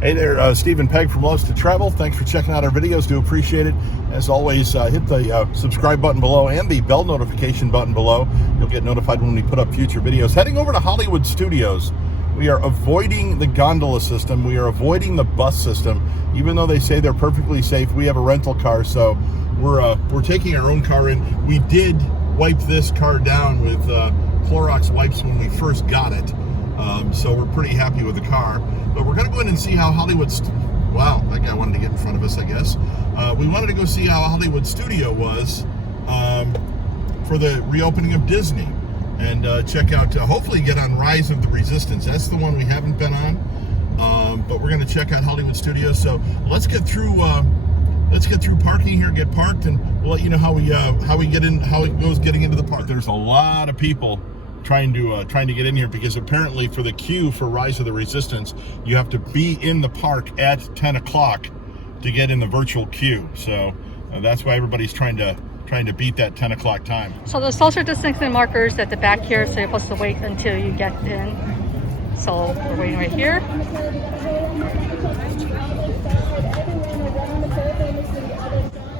Hey there, Stephen Pegg from Loves to Travel. Thanks for checking out our videos. Do appreciate it. As always, hit the subscribe button below and the bell notification button below. You'll get notified when we put up future videos. Heading over to Hollywood Studios. We are avoiding the gondola system. We are avoiding the bus system. Even though they say they're perfectly safe, we have a rental car, so we're taking our own car in. We did wipe this car down with Clorox wipes when we first got it. So we're pretty happy with the car. But we're going to go in and see how wow, that guy wanted to get in front of us, I guess. We wanted to go see how Hollywood Studio was for the reopening of Disney. And check out, hopefully get on Rise of the Resistance. That's the one we haven't been on. But we're going to check out Hollywood Studios. So let's get through parking here, get parked, and we'll let you know how we get in, how it goes getting into the park. There's a lot of people trying to get in here because apparently for the queue for Rise of the Resistance, you have to be in the park at 10 o'clock to get in the virtual queue. So that's why everybody's trying to beat that 10 o'clock time. So the social distancing markers at the back here, so you're supposed to wait until you get in. So we're waiting right here.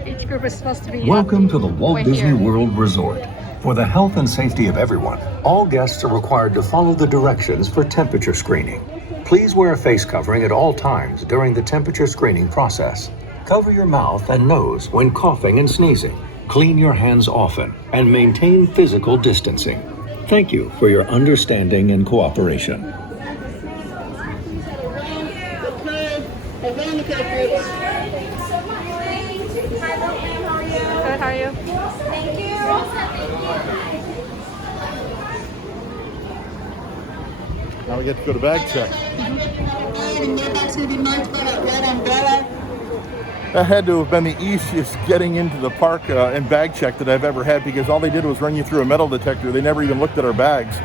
Each group is supposed to be Welcome to the Walt Disney World Resort. For the health and safety of everyone, all guests are required to follow the directions for temperature screening. Please wear a face covering at all times during the temperature screening process. Cover your mouth and nose when coughing and sneezing. Clean your hands often and maintain physical distancing. Thank you for your understanding and cooperation. Good, how are you? Thank you. Now we get to go to bag check. That had to have been the easiest getting into the park and bag check that I've ever had, because all they did was run you through a metal detector. They never even looked at our bags.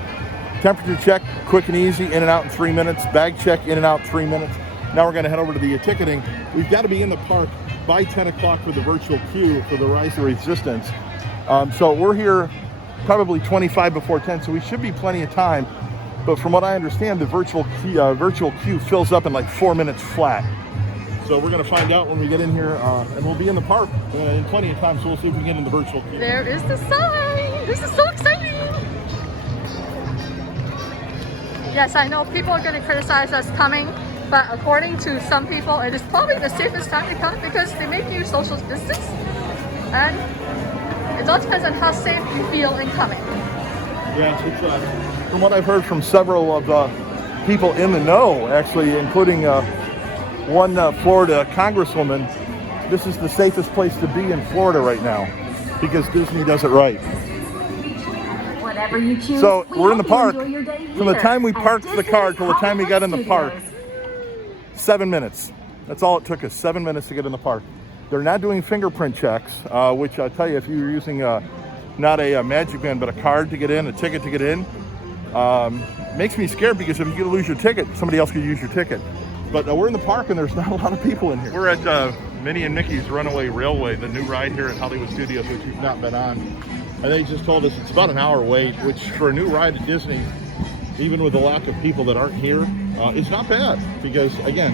Temperature check, quick and easy, in and out in 3 minutes. Bag check, in and out 3 minutes. Now we're going to head over to the ticketing. We've got to be in the park by 10 o'clock for the virtual queue for the Rise of the Resistance. So we're here probably 25 before 10, so we should be plenty of time. But from what I understand, the virtual queue fills up in like 4 minutes flat. So we're going to find out when we get in here, and we'll be in the park in plenty of time, so we'll see if we can get in the virtual queue. There is the sign. This is so exciting. Yes, I know people are going to criticize us coming, but according to some people, it is probably the safest time to come because they make you social distance, and it all depends on how safe you feel in coming. Yeah, it's from what I've heard from several of people in the know, actually, including one Florida congresswoman, this is the safest place to be in Florida right now because Disney does it right. Whatever you choose. So we're in the park. From the time we parked the car till the time we got in the park, 7 minutes. That's all it took us, 7 minutes to get in the park. They're not doing fingerprint checks, which I tell you, if you're using not a Magic Band, but a card to get in, a ticket to get in, makes me scared because if you lose your ticket, somebody else could use your ticket. But we're in the park and there's not a lot of people in here. We're at Minnie and Mickey's Runaway Railway, the new ride here at Hollywood Studios, which we've not been on. And they just told us it's about an hour wait, which for a new ride at Disney, even with the lack of people that aren't here, is not bad. Because again,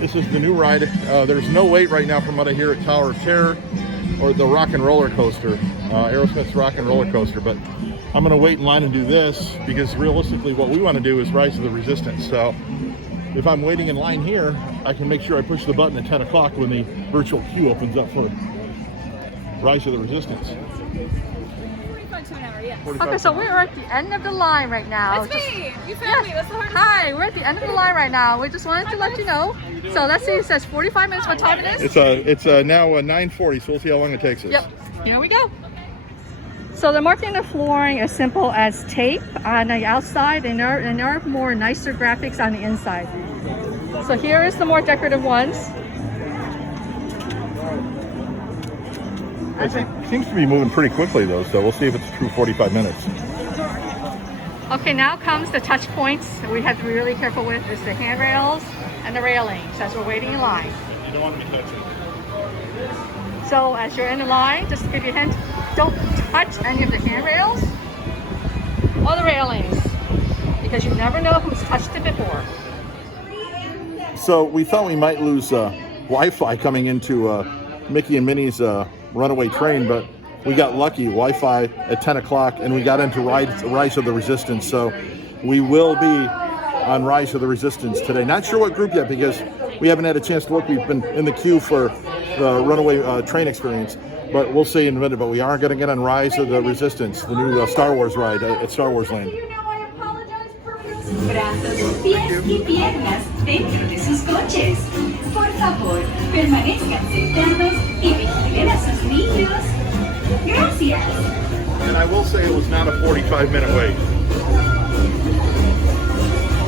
this is the new ride. There's no wait right now from what I hear at Tower of Terror or the Rock and Roller Coaster, Aerosmith's Rock and Roller Coaster. But I'm gonna wait in line and do this because realistically what we wanna do is Rise of the Resistance. So if I'm waiting in line here, I can make sure I push the button at 10 o'clock when the virtual queue opens up for Rise of the Resistance. 45 to an hour, yes. Okay, so we're at the end of the line right now. That's me! You found me, that's the hardest Hi, part. we're at the end of the line right now. We just wanted to let you know. So let's see, it says 45 minutes. What time it is? It's now 9:40, so we'll see how long it takes us. Yep, here we go. So they're marking the flooring as simple as tape on the outside, and there are more nicer graphics on the inside. So here is the more decorative ones. It seems to be moving pretty quickly though, so we'll see if it's a true 45 minutes. Okay, now comes the touch points we have to be really careful with. Is the handrails and the railings as we're waiting in line. You don't want to be touching. So as you're in the line, just to give you a hint, don't touch any of the handrails or the railings because you never know who's touched it before. So we thought we might lose Wi-Fi coming into Mickey and Minnie's runaway train, but we got lucky. Wi-Fi at 10 o'clock, and we got into Rise of the Resistance. So we will be on Rise of the Resistance today. Not sure what group yet because we haven't had a chance to look. We've been in the queue for the runaway train experience, but we'll see in a minute. But we are going to get on Rise of the Resistance, the new Star Wars ride at Star Wars Land. Brazos, pies y piernas dentro de sus coches. Por favor, permanezcan sentados y vigilen a sus niños. Gracias. And I will say it was not a 45-minute wait.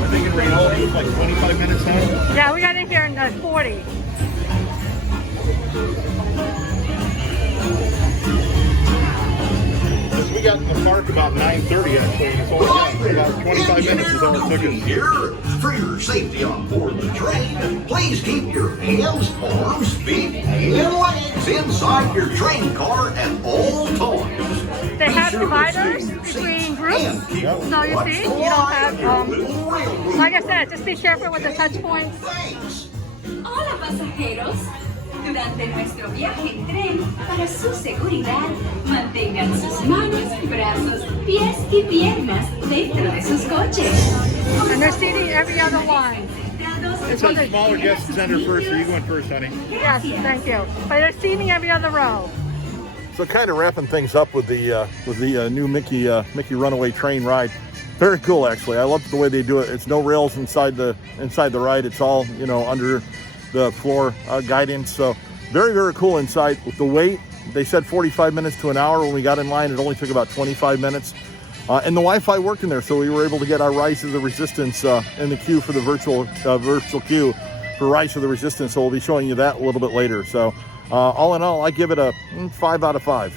I think in reality it was like 25 minutes now. Yeah, we got in here in 40. We got in the park about 9:30 actually, and it's only about 25 minutes is all it took us. Here, for your safety on board the train, please keep your hands, arms, feet, and legs inside your train car at all times. They have dividers between groups, so you see, you don't have, like I said, just be careful with the touch points. Hola pasajeros. Durante nuestro viaje en tren, para su seguridad, mantengan sus manos, brazos, pies y piernas dentro de sus coches. And they're seating every other line. It says smaller guests enter first, so you going first, honey. Yes, thank you. But they're seating every other row. So kind of wrapping things up with the new Mickey Runaway Train ride. Very cool, actually. I love the way they do it. It's no rails inside the ride. It's all, you know, under the floor guidance. So very, very cool inside. With the wait, they said 45 minutes to an hour. When we got in line, it only took about 25 minutes. And the Wi-Fi worked in there, so we were able to get our Rise of the Resistance in the queue for the virtual queue for Rise of the Resistance. So we'll be showing you that a little bit later. So all in all, I give it a 5 out of 5.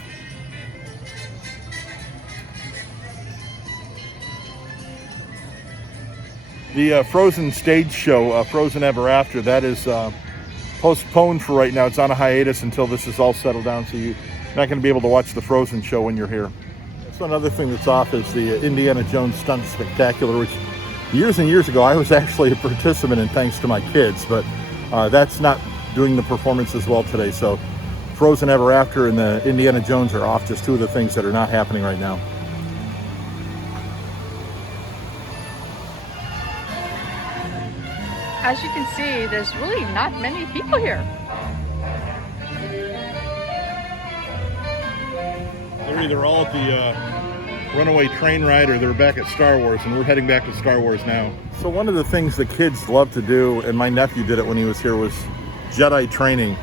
The Frozen stage show, Frozen Ever After, that is postponed for right now. It's on a hiatus until this is all settled down, so you're not going to be able to watch the Frozen show when you're here. So another thing that's off is the Indiana Jones Stunt Spectacular, which years and years ago I was actually a participant in thanks to my kids, but that's not doing the performance as well today. So Frozen Ever After and the Indiana Jones are off, just two of the things that are not happening right now. As you can see, there's really not many people here. They're either all at the Runaway Train ride or they're back at Star Wars, and we're heading back to Star Wars now. So one of the things the kids love to do, and my nephew did it when he was here, was Jedi training.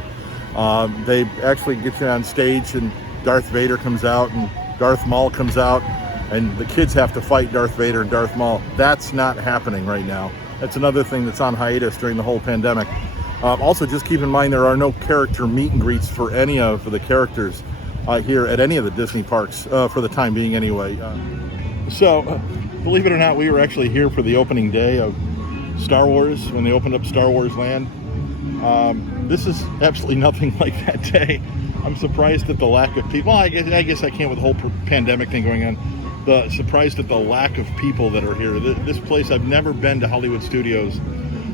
They actually get you on stage and Darth Vader comes out and Darth Maul comes out, and the kids have to fight Darth Vader and Darth Maul. That's not happening right now. That's another thing that's on hiatus during the whole pandemic. Also, just keep in mind there are no character meet and greets for any of the characters here at any of the Disney parks for the time being anyway. So, believe it or not, we were actually here for the opening day of Star Wars when they opened up Star Wars Land. This is absolutely nothing like that day. I'm surprised at the lack of people. Well, I guess I can't with the whole pandemic thing going on. Surprised at the lack of people that are here. This place, I've never been to Hollywood Studios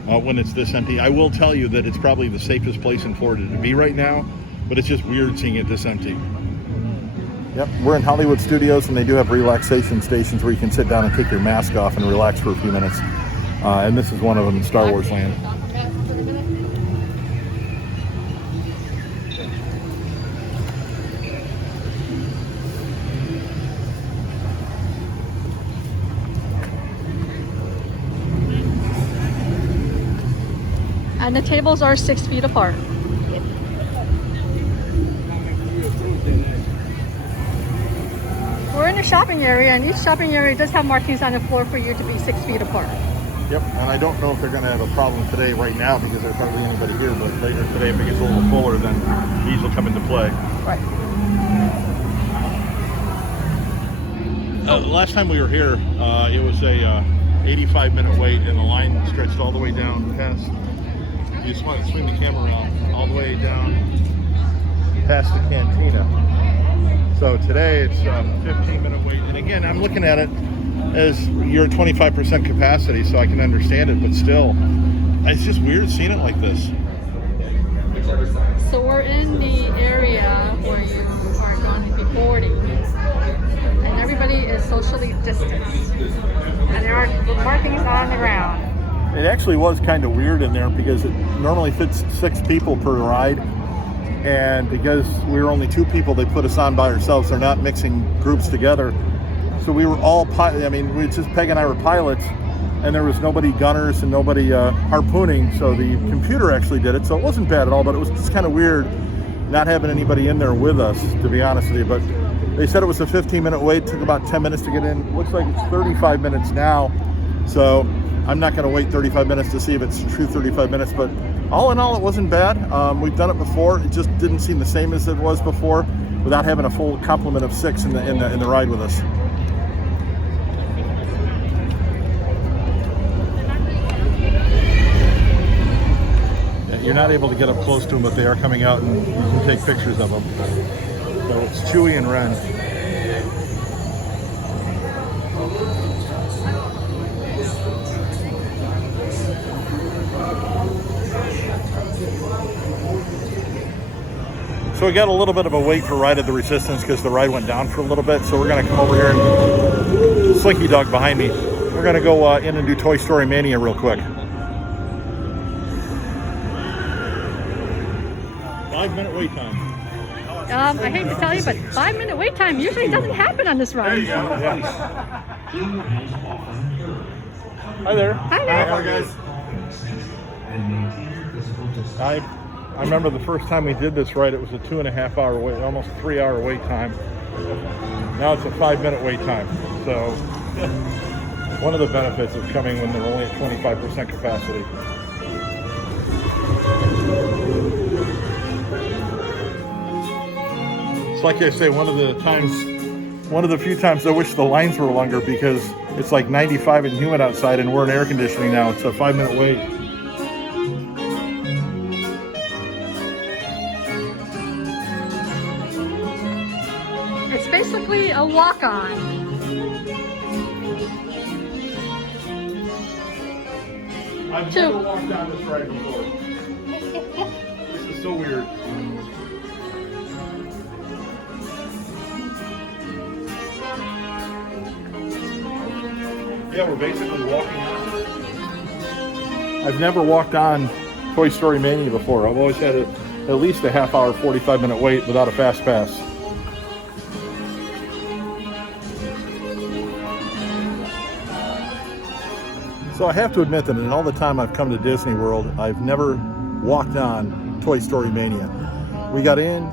when it's this empty. I will tell you that it's probably the safest place in Florida to be right now, but it's just weird seeing it this empty. Yep, we're in Hollywood Studios, and they do have relaxation stations where you can sit down and take your mask off and relax for a few minutes. And this is one of them in Star Wars Land. And the tables are 6 feet apart. We're in a shopping area, and each shopping area does have marquees on the floor for you to be 6 feet apart. Yep, and I don't know if they're going to have a problem today right now because there's hardly anybody here, but later today, if it gets a little fuller, then these will come into play. Right. Last time we were here, it was a 85-minute wait, and the line stretched all the way down past. You just want to swing the camera around all the way down past the cantina. So today it's a 15-minute wait, and again, I'm looking at it as you're 25% capacity, so I can understand it, but still, It's just weird seeing it like this. So we're in the area where you are going to be boarding, and everybody is socially distanced, and there are markings on the ground. It actually was kind of weird in there because it normally fits 6 people per ride, and because we were only 2 people, they put us on by ourselves. They're not mixing groups together. So we were all Peg and I were pilots, and there was nobody gunners and nobody harpooning, so the computer actually did it. So it wasn't bad at all, but it was just kind of weird not having anybody in there with us, to be honest with you. But they said it was a 15-minute wait, took about 10 minutes to get in. Looks like it's 35 minutes now, so I'm not going to wait 35 minutes to see if it's true 35 minutes, but all in all, it wasn't bad. We've done it before. It just didn't seem the same as it was before without having a full complement of 6 in the ride with us. You're not able to get up close to them, but they are coming out and you can take pictures of them. So it's Chewie and Ren. So we got a little bit of a wait for Ride of the Resistance because the ride went down for a little bit. So we're going to come over here and Slinky Dog behind me. We're going to go in and do Toy Story Mania real quick. 5-minute wait time. I hate to tell you, but 5-minute wait time usually doesn't happen on this ride. Yeah. Hi there. Hi there. Hi guys. I remember the first time we did this ride, it was a 2.5-hour wait, almost 3-hour wait time. Now it's a 5-minute wait time. So one of the benefits of coming when they're only at 25% capacity. It's like I say, one of the few times I wish the lines were longer because it's like 95 and humid outside and we're in air conditioning now. It's a 5-minute wait. It's basically a walk-on. I've never walked down this ride before. This is so weird. Yeah, we're basically walking on. I've never walked on Toy Story Mania before. I've always had at least a half-hour, 45-minute wait without a fast pass. So I have to admit that in all the time I've come to Disney World, I've never walked on Toy Story Mania. We got in,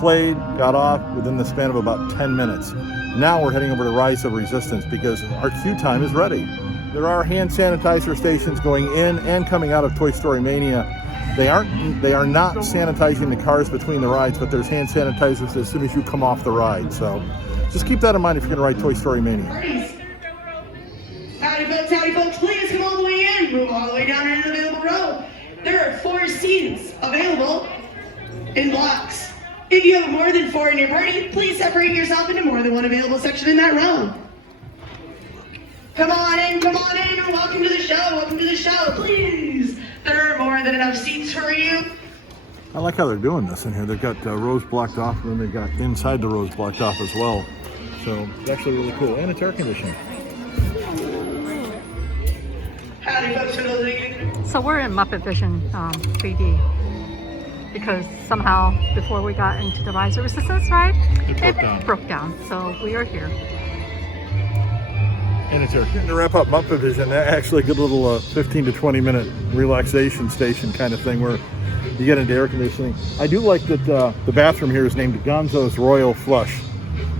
played, got off within the span of about 10 minutes. Now we're heading over to Rise of Resistance because our queue time is ready. There are hand sanitizer stations going in and coming out of Toy Story Mania. They are not sanitizing the cars between the rides, but there's hand sanitizers as soon as you come off the ride. So just keep that in mind if you're going to ride Toy Story Mania. Howdy folks, please come all the way in, move all the way down into the available row. There are 4 seats available in blocks. If you have more than 4 in your party, please separate yourself into more than one available section in that row. Come on in, and welcome to the show, please. There are more than enough seats for you. I like how they're doing this in here. They've got rows blocked off, and then they've got inside the rows blocked off as well. So it's actually really cool, and it's air conditioning. Howdy folks, for those of you. So we're in Muppet Vision 3D because somehow before we got into the Rise of Resistance ride, it broke down. So we are here. And it's to wrap up Muppet Vision, actually a good little 15 to 20 minute relaxation station kind of thing where you get into air conditioning. I do like that the bathroom here is named Gonzo's Royal Flush.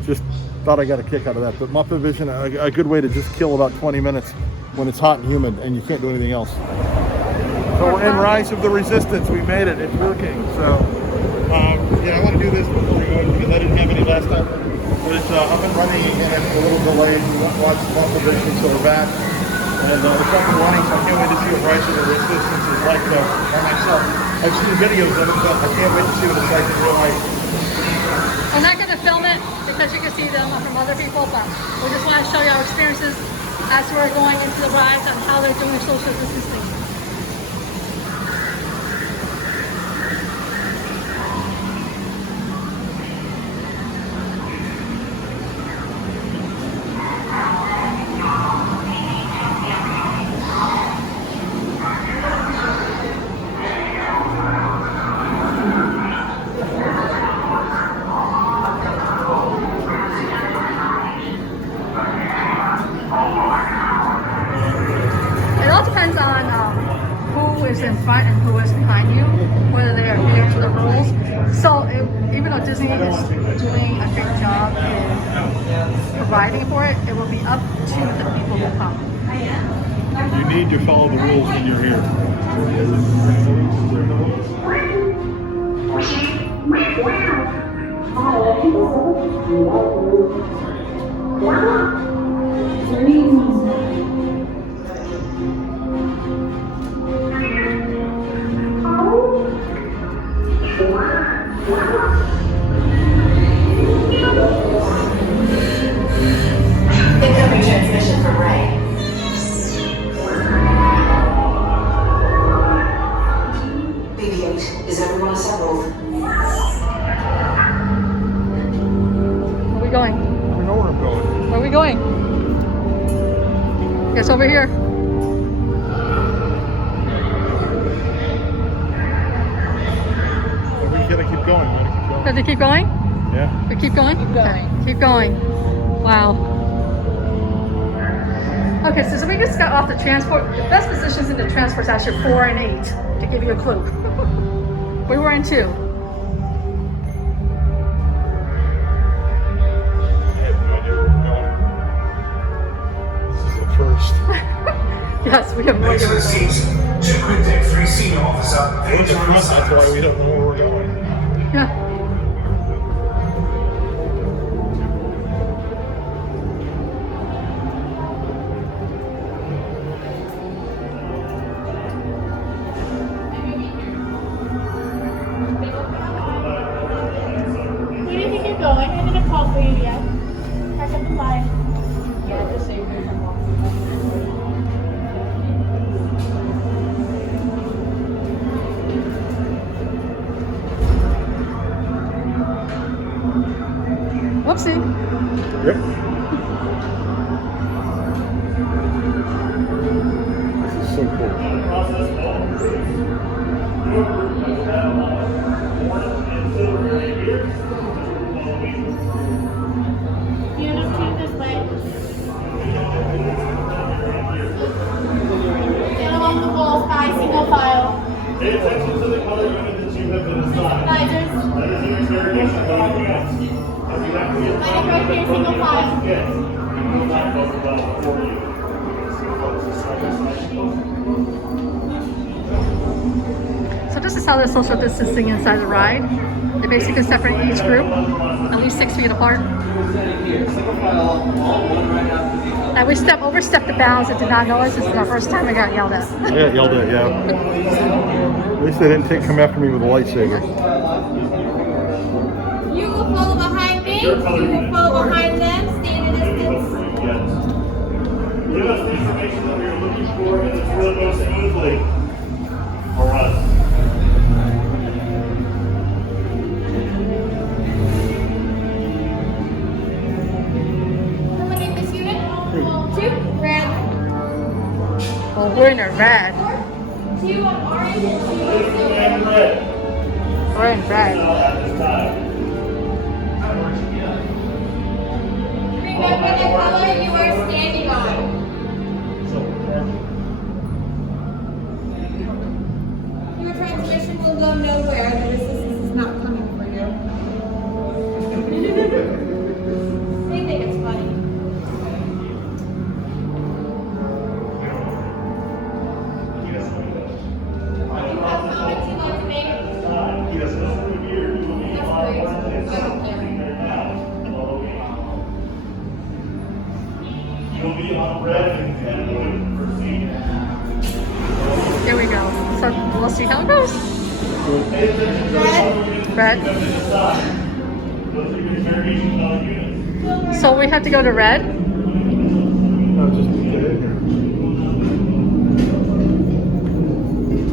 Just thought I got a kick out of that. But Muppet Vision, a good way to just kill about 20 minutes when it's hot and humid and you can't do anything else. So we're in Rise of the Resistance. We made it. It's working. So yeah, I want to do this before we go because I didn't have any last time. But it's up and running again. It's a little delayed. We watched Muppet Vision, so we're back. And it's up and running, so I can't wait to see what Rise of the Resistance is like by myself. I've seen videos of it, but I can't wait to see what it's like in real life. We're not going to film it because you can see them from other people, but we just want to show you our experiences as we're going into the rides and how they're doing social distancing. who's in front and who is behind you, whether they adhere to the rules. So even though Disney is doing a great job in providing for it, it will be up to the people who come. You need to follow the rules when you're here. Incoming transmission from Ray. BB-8, is everyone assembled? Where are we going? I know where I'm going. Where are we going? It's over here. We gotta keep going. Have to keep going? Yeah. We keep going? Keep going. Okay. Keep going. Wow. Okay, so we just got off the transport. The best positions in the transport is actually 4 and 8, to give you a clue. We were in 2. I have no idea where we're going. This is the first. Yes, we have no idea. Next to the seats, Shipment Deck 3 Senior Officer. That's why we don't know where we're going. Yeah. Where do you think you're going? I'm gonna call for you, yeah? Pack up the line. Yeah, just so you can come home. Whoopsie. Yep. This is so cool. You want to take this way? Get along the wall, high single file. Pay attention to the color unit that you have been assigned. Lighters. That is your interrogation documents. If you have to get Light right here, single file. yes, we will not go about for you. So this is how the social distancing inside the ride. They basically separate each group at least 6 feet apart. And we overstepped the bounds and did not notice. This is our first time we got yelled at. I got yelled at, yeah. At least they didn't come after me with a lightsaber. You will follow behind me. You will follow behind them. Stay in a distance. Give us the information that we are looking for and it's really go smoothly for us. Someone name this unit? 2, red. Well, we're in a red. 2 on orange and 2 on silver. And red. We're in red. At this time. Remember the color you are standing on. Your transmission will go nowhere. The resistance is not coming for you. They think it's funny. You have comments you'd like to make? He doesn't know who here. You will be That's on great. one I don't care. now. You'll be on red and will proceed. Here we go. So we'll see how it goes. Red. Those are your interrogation units. So we have to go to red. No, just get in here.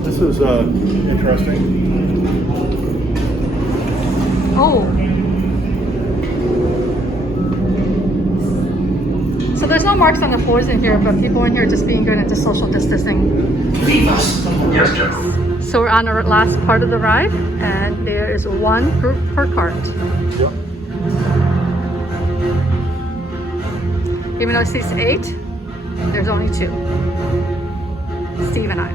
This is interesting. Oh. So there's no marks on the floors in here, but people in here are just being good into social distancing. Leave us. Yes, General. So we're on the last part of the ride, and there is 1 group per cart. Yep. Even though it says 8, there's only 2. Steve and I.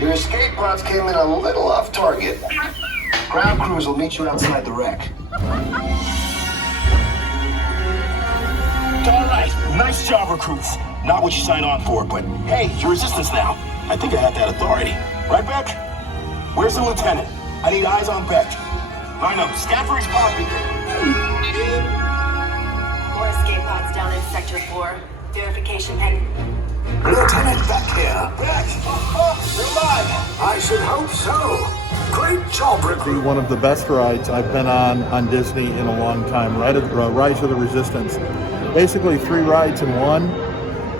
Your escape pods came in a little off target. Ground crews will meet you outside the wreck. All right, nice job, recruits. Not what you signed on for, but hey, you're resistance now. I think I have that authority. Right, Beck? Where's the lieutenant? I need eyes on Beck. Line up, scan for his pod beacon. More escape pods down in Sector 4. Verification pending. Lieutenant Beck here. Beck! You're alive! I should hope so. Great job, recruit. One of the best rides I've been on Disney in a long time. Rise of the Resistance. Basically 3 rides in one,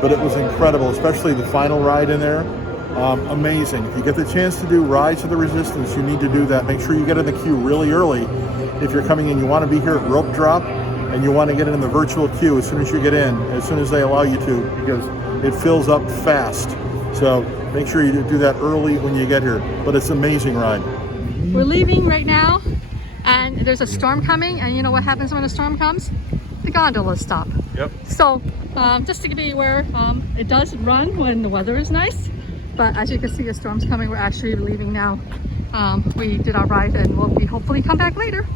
but it was incredible, especially the final ride in there. Amazing. If you get the chance to do Rise of the Resistance, you need to do that. Make sure you get in the queue really early. If you're coming in, you want to be here at rope drop, and you want to get in the virtual queue as soon as you get in, as soon as they allow you to, because it fills up fast. So make sure you do that early when you get here. But it's an amazing ride. We're leaving right now, and there's a storm coming, and you know what happens when a storm comes? The gondolas stop. Yep. So just to be aware, it does run when the weather is nice, but as you can see, a storm's coming. We're actually leaving now. We did our ride, and we'll be hopefully come back later.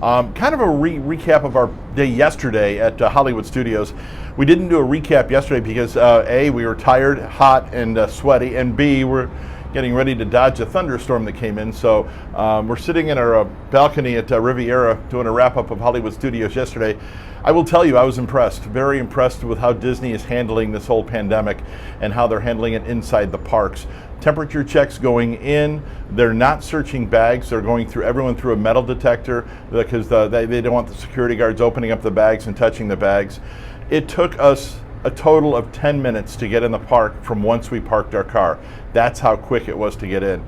Kind of a recap of our day yesterday at Hollywood Studios. We didn't do a recap yesterday because A, we were tired, hot, and sweaty, and B, we're getting ready to dodge a thunderstorm that came in. So we're sitting in our balcony at Riviera doing a wrap-up of Hollywood Studios yesterday. I will tell you, I was impressed, very impressed with how Disney is handling this whole pandemic and how they're handling it inside the parks. Temperature checks going in. They're not searching bags. They're going through everyone through a metal detector because they don't want the security guards opening up the bags and touching the bags. It took us a total of 10 minutes to get in the park from once we parked our car. That's how quick it was to get in.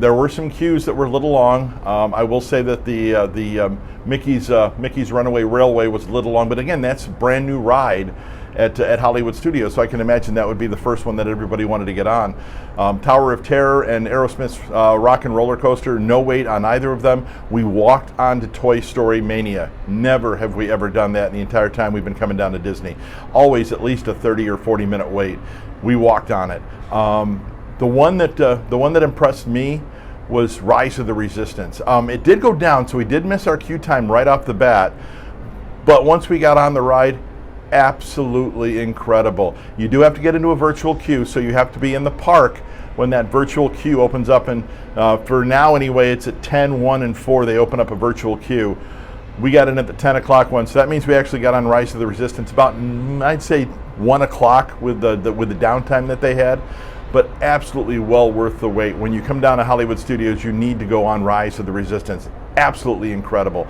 There were some queues that were a little long. I will say that the Mickey's Runaway Railway was a little long, but again, that's a brand new ride at Hollywood Studios, so I can imagine that would be the first one that everybody wanted to get on. Tower of Terror and Aerosmith's Rock and Roller Coaster, no wait on either of them. We walked onto Toy Story Mania. Never have we ever done that in the entire time we've been coming down to Disney. Always at least a 30 or 40 minute wait. We walked on it. The one that impressed me was Rise of the Resistance. It did go down, so we did miss our queue time right off the bat, but once we got on the ride, absolutely incredible. You do have to get into a virtual queue, so you have to be in the park when that virtual queue opens up, and for now anyway, it's at 10, 1, and 4 they open up a virtual queue. We got in at the 10 o'clock one, so that means we actually got on Rise of the Resistance about, I'd say, 1 o'clock with the downtime that they had. But absolutely well worth the wait. When you come down to Hollywood Studios, you need to go on Rise of the Resistance. Absolutely incredible.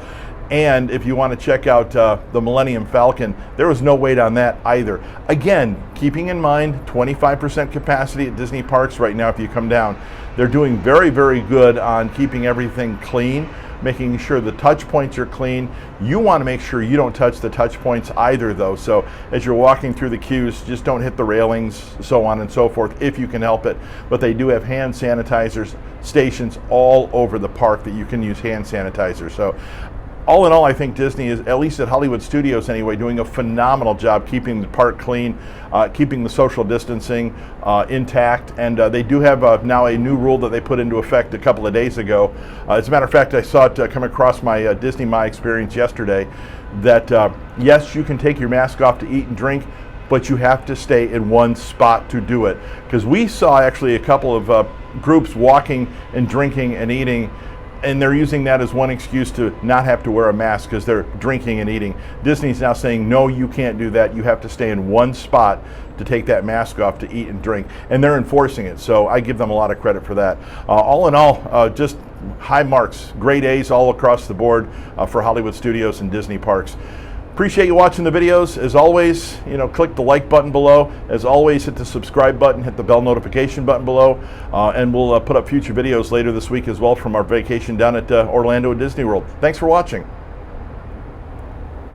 And if you want to check out the Millennium Falcon, there was no wait on that either. Again, keeping in mind 25% capacity at Disney parks right now if you come down. They're doing very, very good on keeping everything clean, making sure the touch points are clean. You want to make sure you don't touch the touch points either though. So as you're walking through the queues, just don't hit the railings, so on and so forth, if you can help it. But they do have hand sanitizers stations all over the park that you can use hand sanitizer. So all in all, I think Disney is, at least at Hollywood Studios anyway, doing a phenomenal job keeping the park clean, keeping the social distancing intact, and they do have now a new rule that they put into effect a couple of days ago. As a matter of fact, I saw it come across my Disney My experience yesterday, that yes, you can take your mask off to eat and drink, but you have to stay in one spot to do it. Because we saw actually a couple of groups walking and drinking and eating, and they're using that as one excuse to not have to wear a mask because they're drinking and eating. Disney's now saying, no, you can't do that. You have to stay in one spot to take that mask off to eat and drink. And they're enforcing it, so I give them a lot of credit for that. All in all, just high marks, grade A's all across the board for Hollywood Studios and Disney parks. Appreciate you watching the videos. As always, click the like button below. As always, hit the subscribe button, hit the bell notification button below, and we'll put up future videos later this week as well from our vacation down at Orlando and Disney World. Thanks for watching.